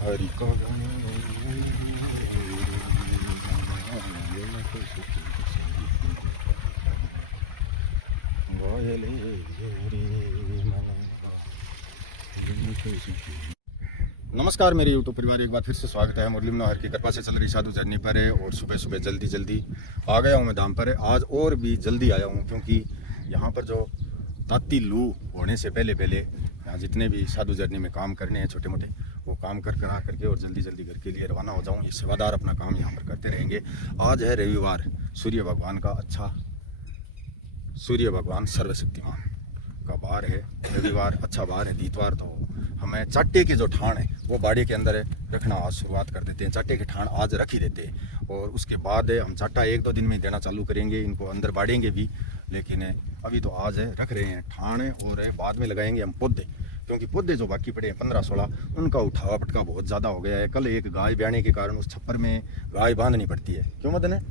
हरि को नमस्कार मेरे यूट्यूब परिवार, एक बार फिर से स्वागत है। मुरली मनोहर की कृपा से चल रही साधु जर्नी पर है और सुबह सुबह जल्दी आ गया हूँ मैं धाम पर। आज और भी जल्दी आया हूँ क्योंकि यहाँ पर जो ताती लू होने से पहले यहाँ जितने भी साधु जर्नी में काम करने हैं छोटे मोटे, वो काम कर करके और जल्दी घर के लिए रवाना हो जाऊँ। ये सेवादार अपना काम यहाँ पर करते रहेंगे। आज है रविवार, सूर्य भगवान का सूर्य भगवान सर्वशक्तिमान का बार है। रविवार अच्छा बार है, दीतवार। तो हमें चाटे के जो ठाण है वो बाड़ी के अंदर रखना आज शुरुआत कर देते हैं। चाटे के ठाण आज रख ही देते हैं और उसके बाद हम चाटा 1-2 दिन में देना चालू करेंगे। इनको अंदर बाढ़ेंगे भी, लेकिन अभी तो आज रख रहे हैं ठाण और बाद में लगाएंगे हम पौधे, क्योंकि पौधे जो बाकी पड़े हैं 15-16 उनका उठावा पटका बहुत ज़्यादा हो गया है। कल एक गाय ब्याने के कारण उस छप्पर में गाय बांधनी पड़ती है। क्यों मदन है?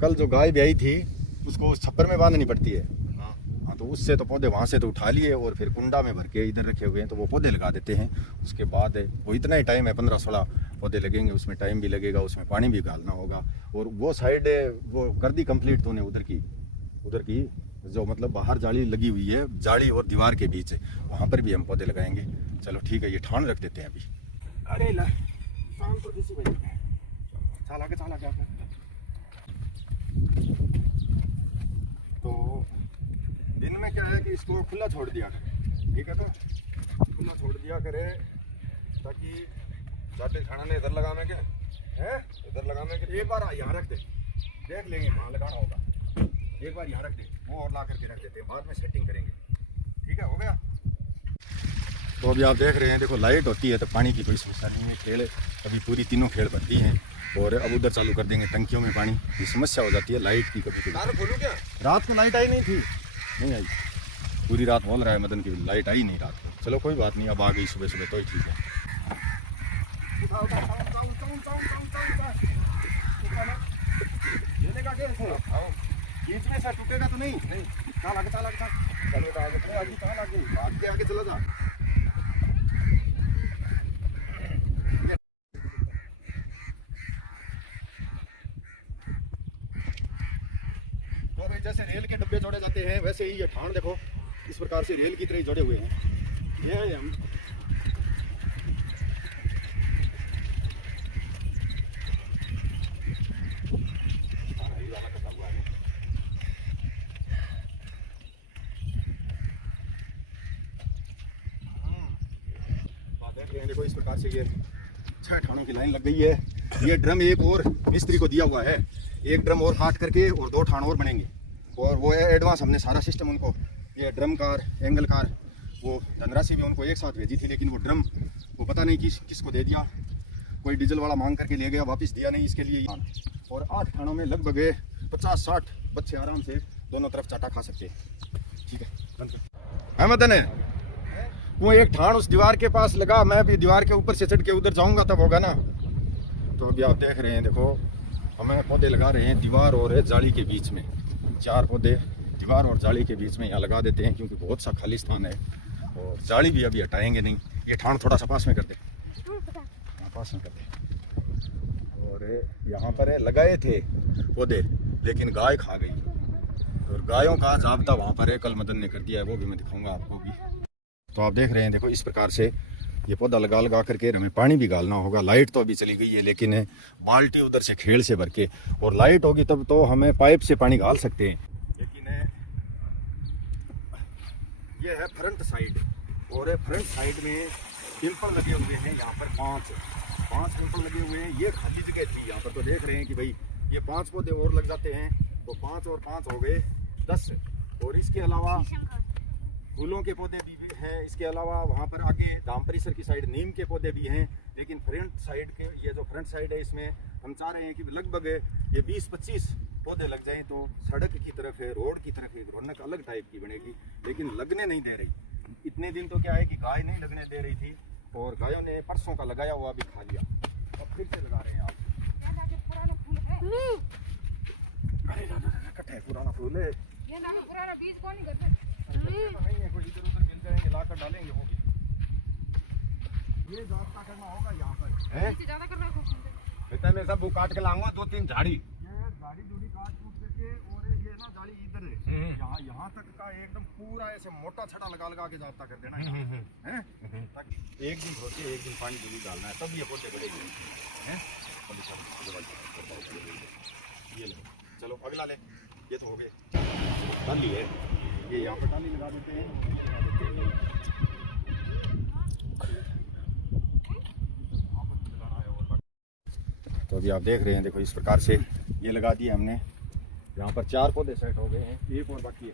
कल जो गाय ब्याई थी उसको उस छप्पर में बांधनी पड़ती है। हाँ, तो उससे तो पौधे वहाँ से तो उठा लिए और फिर कुंडा में भर के इधर रखे हुए हैं, तो वो पौधे लगा देते हैं। उसके बाद वो इतना ही टाइम है, 15-16 पौधे लगेंगे, उसमें टाइम भी लगेगा, उसमें पानी भी डालना होगा। और वो साइड वो कर दी कंप्लीट तूने उधर की जो मतलब बाहर जाली लगी हुई है, जाली और दीवार के बीच है, वहाँ पर भी हम पौधे लगाएंगे। चलो ठीक है, ये ठान रख देते हैं अभी। अरे ला शाम तो इसी बजे चला के तो दिन में क्या है कि इसको खुला छोड़ दिया करें, ठीक है? तो खुला छोड़ दिया करें ताकि जाते खाना ने इधर लगाने के है, इधर लगाने के एक बार यहाँ रख दे, देख लेंगे कहाँ लगाना होगा। एक बार यहाँ रख दे, वो और ला करके रख देते हैं, बाद में सेटिंग करेंगे। ठीक है, हो गया। तो अभी आप देख रहे हैं, देखो लाइट होती है तो पानी की कोई समस्या नहीं है। खेल अभी पूरी तीनों खेल भरती हैं और अब उधर चालू कर देंगे टंकियों में पानी। ये समस्या हो जाती है लाइट की कभी कभी। क्या रात को लाइट आई नहीं आई, पूरी रात बोल रहा है मदन की लाइट आई नहीं रात को। चलो कोई बात नहीं, अब आ गई सुबह तो ही ठीक है। बीच में से टूटेगा तो नहीं? चल आगे चला जा। तो जैसे रेल के डब्बे जोड़े जाते हैं वैसे ही ये ठाण देखो इस प्रकार से रेल की तरह जोड़े हुए हैं। ये हम देखो इस प्रकार से ये 6 ठाणों की लाइन लग गई है। ये ड्रम एक और मिस्त्री को दिया हुआ है, एक ड्रम और काट करके और 2 ठाण और बनेंगे। और वो एडवांस हमने सारा सिस्टम उनको, ये ड्रम कार एंगल कार वो धनराशि भी उनको एक साथ भेजी थी, लेकिन वो ड्रम वो पता नहीं किसको दे दिया। कोई डीजल वाला मांग करके ले गया, वापस दिया नहीं इसके लिए। और 8 ठाणों में लगभग 50-60 बच्चे आराम से दोनों तरफ चाटा खा सकते हैं। ठीक है मदन है? वो एक ठाण उस दीवार के पास लगा, मैं भी दीवार के ऊपर से चढ़ के उधर जाऊंगा तब होगा ना। तो अभी आप देख रहे हैं, देखो हमें पौधे लगा रहे हैं दीवार और जाली के बीच में। 4 पौधे दीवार और जाली के बीच में यहाँ लगा देते हैं, क्योंकि बहुत सा खाली स्थान है और जाली भी अभी हटाएंगे नहीं। ये ठाण थोड़ा सा पास में कर दे, पास में कर दे। और यहाँ पर लगाए थे पौधे लेकिन गाय खा गई, और गायों का जाब्ता वहाँ पर है, कल मदन ने कर दिया है, वो भी मैं दिखाऊंगा आपको भी। तो आप देख रहे हैं, देखो इस प्रकार से ये पौधा लगा करके हमें पानी भी डालना होगा। लाइट तो अभी चली गई है, लेकिन बाल्टी उधर से खेल से भर के, और लाइट होगी तब तो हमें पाइप से पानी डाल सकते हैं। लेकिन ये है फ्रंट साइड, और फ्रंट साइड में पिंपल लगे हुए हैं। यहाँ पर 5 पिंपल लगे हुए हैं। ये खाली जगह थी यहाँ पर, तो देख रहे हैं कि भाई ये 5 पौधे और लग जाते हैं तो 5 और 5 हो गए 10। और इसके अलावा फूलों के पौधे भी हैं। इसके अलावा वहाँ पर आगे धाम परिसर की साइड नीम के पौधे भी हैं। लेकिन फ्रंट साइड के ये जो फ्रंट साइड है, इसमें हम चाह रहे हैं कि लगभग ये 20-25 पौधे लग जाएं तो सड़क की तरफ है, रोड की तरफ एक रौनक अलग टाइप की बनेगी। लेकिन लगने नहीं दे रही। इतने दिन तो क्या है कि गाय नहीं लगने दे रही थी, और गायों ने परसों का लगाया हुआ भी खा लिया। अब फिर से लगा रहे हैं आप। अरे पुराना फूल है, पुराना बीज कौन नहीं है, कोई इधर उधर मिल जाएंगे, लाकर डालेंगे। वो भी ये जाब्ता करना होगा यहाँ पर है। ज्यादा कर रहा है बेटा मैं सब वो काट के लाऊंगा 2-3 झाड़ी, ये झाड़ी जूड़ी काट कूट करके, और ये ना झाड़ी इधर है यहाँ यहाँ तक का एकदम पूरा ऐसे मोटा छड़ा लगा लगा के जाब्ता कर देना है। ताकि एक दिन धो के एक दिन पानी जरूर डालना है, तब ये पौधे बढ़ेंगे हैं। ये ले, चलो अगला ले, ये तो हो गए डाली है, ये यहाँ पर डाली लगा देते हैं। तो अभी आप देख रहे हैं, देखो इस प्रकार से ये लगा दिए हमने। यहाँ पर 4 पौधे सेट हो गए हैं, एक और बाकी है।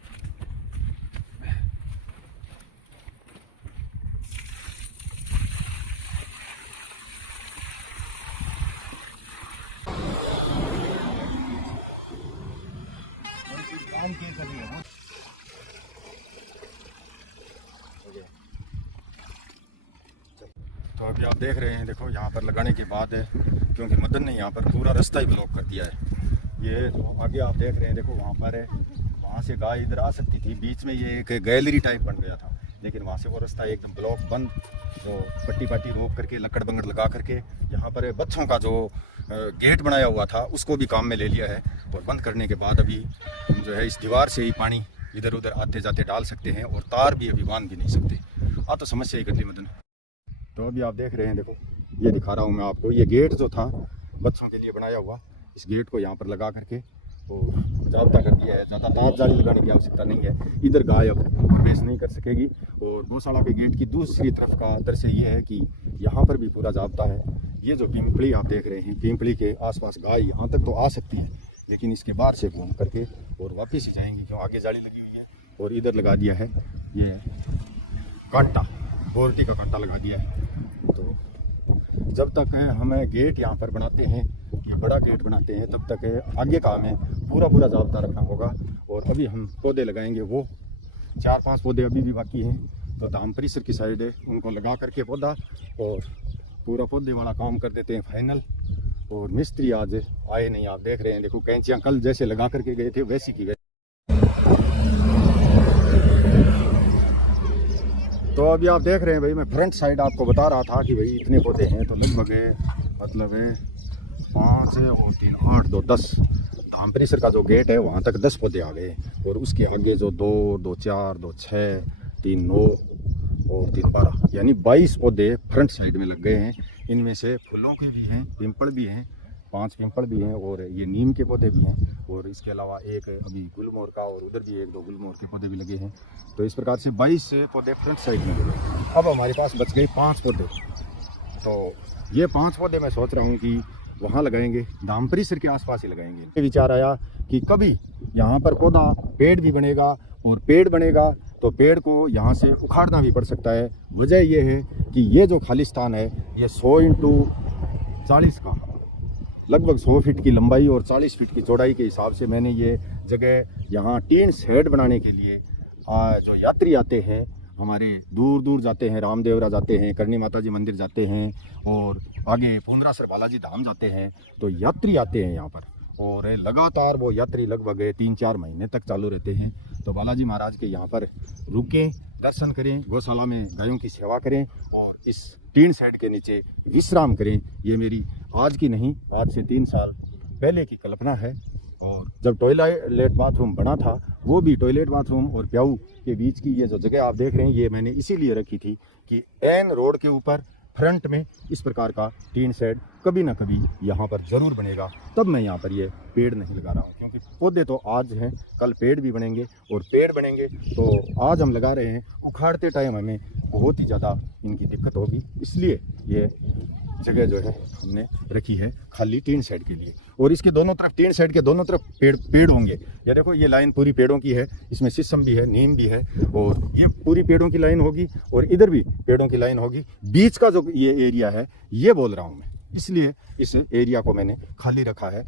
तो अभी आप देख रहे हैं, देखो यहाँ पर लगाने के बाद, क्योंकि मदन ने यहाँ पर पूरा रास्ता ही ब्लॉक कर दिया है। ये तो आगे आप देख रहे हैं, देखो वहाँ पर है, वहाँ से गाय इधर आ सकती थी, बीच में ये एक गैलरी टाइप बन गया था, लेकिन वहाँ से वो रास्ता एकदम ब्लॉक बंद, तो पट्टी पट्टी रोक करके लकड़ बंगड़ लगा करके यहाँ पर बच्चों का जो गेट बनाया हुआ था उसको भी काम में ले लिया है। और बंद करने के बाद अभी हम जो है इस दीवार से ही पानी इधर उधर आते जाते डाल सकते हैं, और तार भी अभी बांध भी नहीं सकते। तो समस्या ही कर दी मदन। तो अभी आप देख रहे हैं, देखो ये दिखा रहा हूँ मैं आपको, ये गेट जो था बच्चों के लिए बनाया हुआ, इस गेट को यहाँ पर लगा करके और जाब्ता कर दिया है। ज़्यादा तार जाली लगाने की आवश्यकता नहीं है, इधर गाय अब प्रवेश नहीं कर सकेगी। और गौशाला के गेट की दूसरी तरफ का दृश्य ये है कि यहाँ पर भी पूरा जाब्ता है। ये जो पिंपली आप देख रहे हैं, पिंपली के आसपास गाय यहाँ तक तो आ सकती है, लेकिन इसके बाहर से घूम करके और वापस ही जाएंगी, जो आगे जाली लगी हुई है। और इधर लगा दिया है ये कांटा, बोरटी का कांटा लगा दिया है। तो जब तक हमें गेट यहाँ पर बनाते हैं, ये बड़ा गेट बनाते हैं, तब तक आगे का हमें पूरा जाब्ता रखना होगा। और अभी हम पौधे लगाएंगे, वो 4-5 पौधे अभी भी बाकी हैं, तो धाम परिसर की साइड है, उनको लगा करके पौधा और पूरा पौधे वाला काम कर देते हैं फाइनल। और मिस्त्री आज आए नहीं, आप देख रहे हैं, देखो कैंचियाँ कल जैसे लगा करके गए थे वैसी की गई। तो अभी आप देख रहे हैं भाई, मैं फ्रंट साइड आपको बता रहा था कि भाई इतने पौधे हैं, तो लगभग मतलब 5 और 3 8 2 10 धाम परिसर का जो गेट है वहाँ तक 10 पौधे आ गए। और उसके आगे जो 2 2 4 2 6 3 9 और 3 12 यानी 22 पौधे फ्रंट साइड में लग गए हैं। इनमें से फूलों के भी हैं, पिंपल भी हैं, 5 पिंपल भी हैं, और ये नीम के पौधे भी हैं, और इसके अलावा एक अभी गुलमोहर का, और उधर भी 1-2 गुलमोहर के पौधे भी लगे हैं। तो इस प्रकार से 22 पौधे फ्रंट साइड में लगे। अब हमारे पास बच गए 5 पौधे। तो ये 5 पौधे मैं सोच रहा हूँ कि वहाँ लगाएंगे, धाम परिसर के आसपास ही लगाएंगे। ये विचार आया कि कभी यहाँ पर पौधा पेड़ भी बनेगा, और पेड़ बनेगा तो पेड़ को यहाँ से उखाड़ना भी पड़ सकता है। वजह ये है कि ये जो खाली स्थान है, ये 100 × 40 का लगभग 100 फीट की लंबाई और 40 फीट की चौड़ाई के हिसाब से मैंने ये जगह यहाँ टीन शेड बनाने के लिए, जो यात्री आते हैं हमारे दूर दूर जाते हैं, रामदेवरा जाते हैं, करणी माता जी मंदिर जाते हैं, और आगे पुंडरासर बालाजी धाम जाते हैं, तो यात्री आते हैं यहाँ पर, और लगातार वो यात्री लगभग 3-4 महीने तक चालू रहते हैं। तो बालाजी महाराज के यहाँ पर रुकें, दर्शन करें, गौशाला में गायों की सेवा करें, और इस टीन शेड के नीचे विश्राम करें। ये मेरी आज की नहीं, आज से 3 साल पहले की कल्पना है। और जब टॉयलेट बाथरूम बना था, वो भी टॉयलेट बाथरूम और प्याऊ के बीच की ये जो जगह आप देख रहे हैं, ये मैंने इसीलिए रखी थी कि एन रोड के ऊपर फ्रंट में इस प्रकार का टीन शेड कभी ना कभी यहाँ पर ज़रूर बनेगा। तब मैं यहाँ पर ये पेड़ नहीं लगा रहा हूँ, क्योंकि पौधे तो आज हैं, कल पेड़ भी बनेंगे, और पेड़ बनेंगे तो आज हम लगा रहे हैं, उखाड़ते टाइम हमें बहुत ही ज़्यादा इनकी दिक्कत होगी। इसलिए ये जगह जो है हमने रखी है खाली टीन शेड के लिए। और इसके दोनों तरफ, टीन शेड के दोनों तरफ पेड़ होंगे। ये देखो, ये लाइन पूरी पेड़ों की है, इसमें शीशम भी है, नीम भी है, और ये पूरी पेड़ों की लाइन होगी, और इधर भी पेड़ों की लाइन होगी। बीच का जो ये एरिया है, ये बोल रहा हूँ मैं, इसलिए इस एरिया को मैंने खाली रखा है।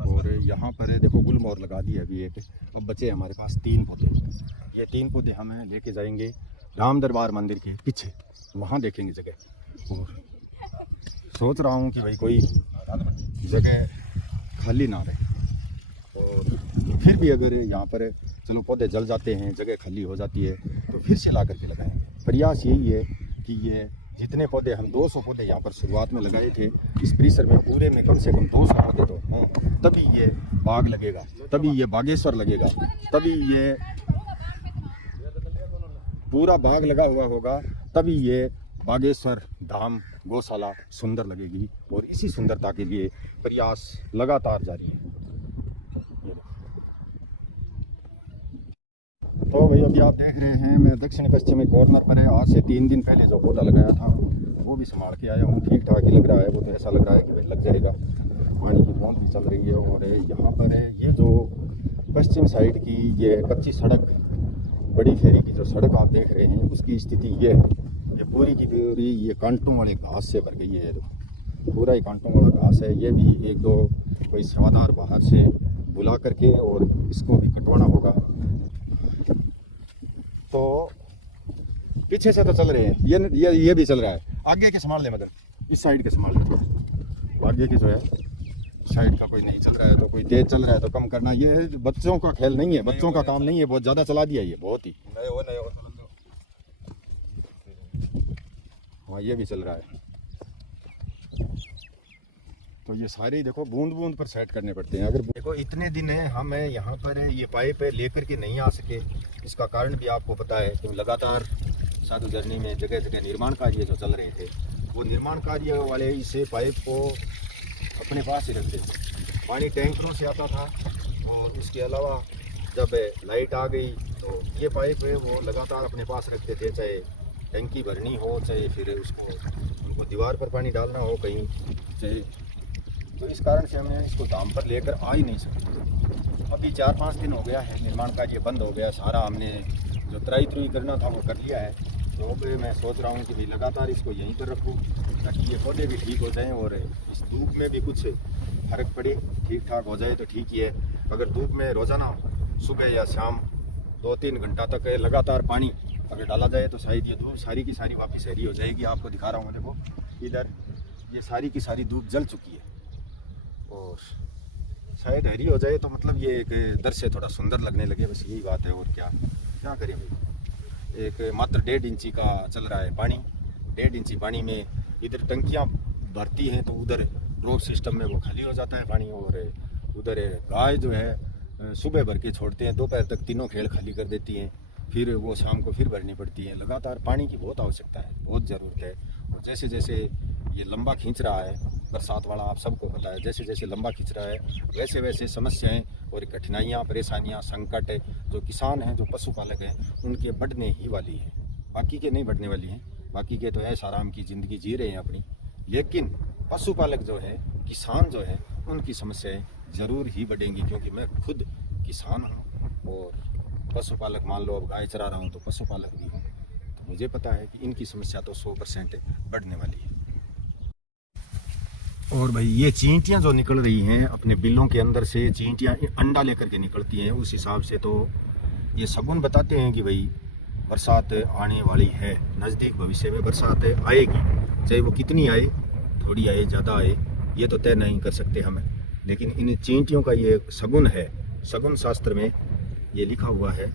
और यहाँ पर देखो गुलमोहर लगा दी है अभी एक। अब बचे हमारे पास 3 पौधे। ये 3 पौधे हमें लेके जाएंगे राम दरबार मंदिर के पीछे, वहाँ देखेंगे जगह। और सोच रहा हूँ कि भाई कोई जगह खाली ना रहे, और फिर भी अगर यहाँ पर चलो पौधे जल जाते हैं, जगह खाली हो जाती है, तो फिर से ला करके लगाएंगे। प्रयास यही है कि ये जितने पौधे हम 200 पौधे यहाँ पर शुरुआत में लगाए थे, इस परिसर में पूरे में कम से कम 200 पौधे तो हों, तभी ये बाग लगेगा, तभी ये बागेश्वर लगेगा, तभी ये पूरा बाग लगा हुआ होगा, तभी ये बागेश्वर धाम गौशाला सुंदर लगेगी। और इसी सुंदरता के लिए प्रयास लगातार जारी है। तो भाई अभी आप देख रहे हैं मैं दक्षिण पश्चिमी कॉर्नर पर है। आज से 3 दिन पहले जो पौधा लगाया था वो भी संभाल के आया हूँ, ठीक ठाक ही लग रहा है। वो तो ऐसा लग रहा है कि भाई लग जाएगा। पानी की बूंद भी चल रही है। और यहाँ पर है ये जो पश्चिम साइड की ये कच्ची सड़क, बड़ी फेरी की जो सड़क आप देख रहे हैं, उसकी स्थिति ये पूरी की पूरी ये कांटों वाले घास से भर गई है। जो पूरा ही कांटों वाला घास है, ये भी 1-2 कोई सेवादार बाहर से बुला करके और इसको भी कटवाना होगा। तो पीछे से तो चल रहे हैं, ये भी चल रहा है। आगे के संभाल ले, मतलब इस साइड के संभाल ले। आगे की जो है साइड का कोई नहीं चल रहा है, तो कोई तेज चल रहा है तो कम करना। ये बच्चों का खेल नहीं है, बच्चों का काम नहीं है। बहुत ज़्यादा चला दिया ये, बहुत ही। हाँ, ये भी चल रहा है। तो ये सारे देखो बूंद बूंद पर सेट करने पड़ते हैं। अगर देखो इतने दिन है हम यहाँ पर ये पाइप लेकर के नहीं आ सके, इसका कारण भी आपको पता है कि लगातार साधु झरनी में जगह जगह निर्माण कार्य जो चल रहे थे, वो निर्माण कार्य वाले इसे पाइप को अपने पास ही रखते थे। पानी टैंकरों से आता था। और उसके अलावा जब लाइट आ गई तो ये पाइप है वो लगातार अपने पास रखते थे, चाहे टंकी भरनी हो, चाहे फिर उनको दीवार पर पानी डालना हो कहीं, चाहे। तो इस कारण से हमें इसको दाम पर लेकर आ ही नहीं सकते। अभी 4-5 दिन हो गया है, निर्माण कार्य बंद हो गया सारा। हमने जो तराई करना था वो कर लिया है। तो अब मैं सोच रहा हूँ कि भाई लगातार इसको यहीं पर रखूँ ताकि ये पौधे भी ठीक हो जाएं और इस धूप में भी कुछ फर्क पड़े, ठीक ठाक हो जाए तो ठीक ही है। अगर धूप में रोज़ाना सुबह या शाम 2-3 घंटा तक लगातार पानी अगर डाला जाए तो शायद ये धूप सारी की सारी वापस हरी हो जाएगी। आपको दिखा रहा हूँ, देखो इधर ये सारी की सारी धूप जल चुकी है और शायद हरी हो जाए तो मतलब ये एक दर से थोड़ा सुंदर लगने लगे। बस यही बात है। और क्या करें भाई। एक मात्र 1.5 इंची का चल रहा है पानी। 1.5 इंची पानी में इधर टंकियाँ भरती हैं तो उधर ड्रॉप सिस्टम में वो खाली हो जाता है पानी। और उधर गाय जो है सुबह भर के छोड़ते हैं, दोपहर तक तीनों खेल खाली कर देती हैं, फिर वो शाम को फिर भरनी पड़ती है। लगातार पानी की बहुत आवश्यकता है, बहुत ज़रूरत है। और जैसे जैसे ये लंबा खींच रहा है बरसात वाला, आप सबको पता है, जैसे जैसे लंबा खींच रहा है वैसे वैसे समस्याएं और कठिनाइयाँ, परेशानियाँ, संकट जो किसान हैं, जो पशुपालक हैं, उनके बढ़ने ही वाली हैं। बाकी के नहीं बढ़ने वाली हैं। बाकी के तो ऐश आराम की ज़िंदगी जी रहे हैं अपनी। लेकिन पशुपालक जो है, किसान जो है, उनकी समस्याएं ज़रूर ही बढ़ेंगी। क्योंकि मैं खुद किसान हूँ और पशुपालक, मान लो अब गाय चरा रहा हूँ तो पशुपालक भी हूँ। तो मुझे पता है कि इनकी समस्या तो 100% बढ़ने वाली है। और भाई ये चींटियाँ जो निकल रही हैं अपने बिलों के अंदर से, चींटियाँ अंडा लेकर के निकलती हैं, उस हिसाब से तो ये शगुन बताते हैं कि भाई बरसात आने वाली है। नज़दीक भविष्य में बरसात आएगी, चाहे वो कितनी आए, थोड़ी आए, ज़्यादा आए, ये तो तय नहीं कर सकते हम। लेकिन इन चींटियों का ये शगुन है। शगुन शास्त्र में ये लिखा हुआ है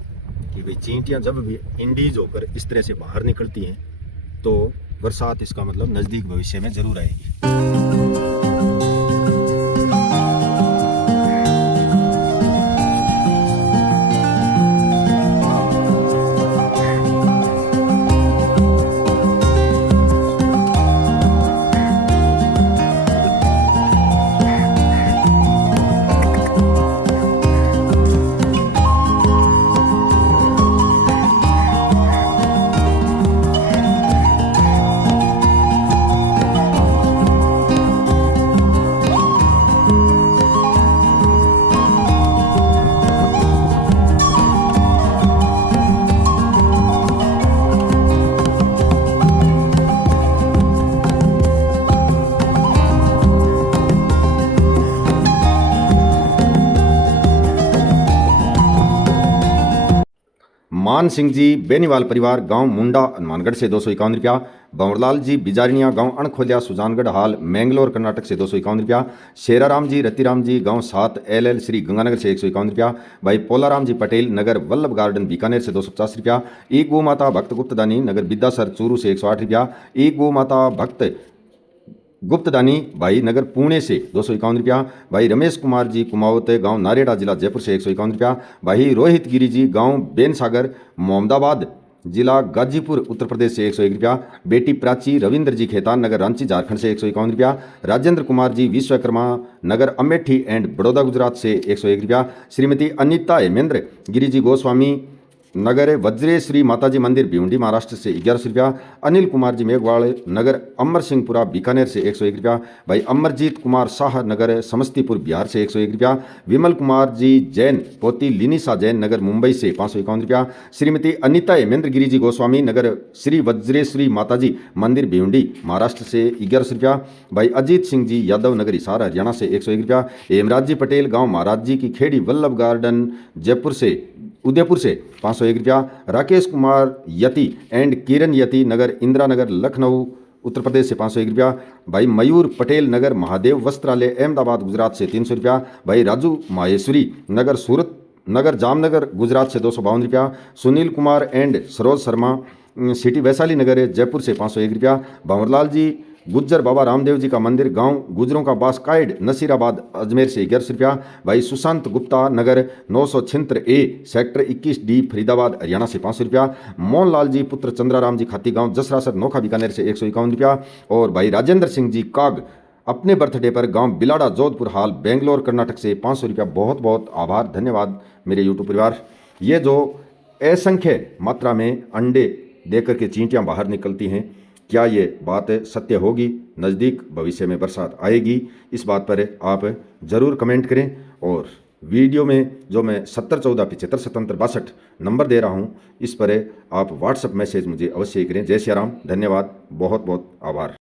कि भाई चींटियाँ जब भी इंडीज होकर इस तरह से बाहर निकलती हैं तो बरसात, इसका मतलब नज़दीक भविष्य में ज़रूर आएगी। मान सिंह जी, बेनीवाल परिवार, गांव मुंडा, हनुमानगढ़ से 251 रुपया। भंवरलाल जी बिजारिया गांव अणखोलिया सुजानगढ़ हाल मैंगलोर कर्नाटक से 251 रुपया। शेराराम जी रतिराम जी गांव 7 LL श्री गंगानगर से 151 रुपया। भाई पोलाराम जी पटेल नगर वल्लभ गार्डन बीकानेर से 250 रुपया। एक गो माता भक्त गुप्तदानी नगर बिद्दासर चूरू से 108 रुपया। एक गो माता भक्त गुप्तदानी भाई नगर पुणे से 251 रुपया। भाई रमेश कुमार जी कुमावत गांव नारेड़ा जिला जयपुर से 151 रुपया। भाई रोहित गिरी जी गांव बेनसागर मोहम्मदाबाद जिला गाजीपुर उत्तर प्रदेश से 101 रुपया। बेटी प्राची रविंद्र जी खेतान नगर रांची झारखंड से 151 रुपया। राजेंद्र कुमार जी विश्वकर्मा नगर अमेठी एंड बड़ौदा गुजरात से 101 रुपया। श्रीमती अनिता हेमेंद्र गिरी जी गोस्वामी नगर वज्रेश्वरी माताजी मंदिर भिवंडी महाराष्ट्र से 1100 रुपया। अनिल कुमार जी मेघवाड़ नगर अमर सिंहपुरा बीकानेर से 101 रुपया। भाई अमरजीत कुमार शाह नगर समस्तीपुर बिहार से 101 रुपया। विमल कुमार जी जैन पोती लिनिसा जैन नगर मुंबई से 551 रुपया। श्रीमती अनिता हेमेंद्र गिरी जी गोस्वामी नगर श्री वज्रेश्वरी माताजी मंदिर भिवंडी महाराष्ट्र से 1100 रुपया। भाई अजीत सिंह जी यादव नगर हिसार हरियाणा से 101 रुपया। हेमराज जी पटेल गाँव महाराज जी की खेड़ी वल्लभ गार्डन जयपुर से उदयपुर से 501 रुपया। राकेश कुमार यति एंड किरण यति नगर इंदिरा नगर लखनऊ उत्तर प्रदेश से 501 रुपया। भाई मयूर पटेल नगर महादेव वस्त्रालय अहमदाबाद गुजरात से 300 रुपया। भाई राजू माहेश्वरी नगर सूरत नगर जामनगर गुजरात से 252 रुपया। सुनील कुमार एंड सरोज शर्मा सिटी वैशाली नगर जयपुर से 501 रुपया। भंवरलाल जी गुज्जर बाबा रामदेव जी का मंदिर गांव गुजरों का बास काइड नसीराबाद अजमेर से 1100 रुपया। भाई सुशांत गुप्ता नगर 976 A sector 21D Faridabad Haryana से 500 रुपया। मोहनलाल जी पुत्र चंद्राराम जी खाती गांव जसरासर नोखा बीकानेर से 151 रुपया। और भाई राजेंद्र सिंह जी काग अपने बर्थडे पर गांव बिलाड़ा जोधपुर हाल बेंगलोर कर्नाटक से 500 रुपया। बहुत बहुत आभार धन्यवाद मेरे यूट्यूब परिवार। ये जो असंख्य मात्रा में अंडे देकर के चींटियाँ बाहर निकलती हैं, क्या ये बात सत्य होगी? नज़दीक भविष्य में बरसात आएगी, इस बात पर आप ज़रूर कमेंट करें। और वीडियो में जो मैं 7014757762 नंबर दे रहा हूँ, इस पर आप व्हाट्सएप मैसेज मुझे अवश्य करें। जय श्री राम, धन्यवाद, बहुत बहुत आभार।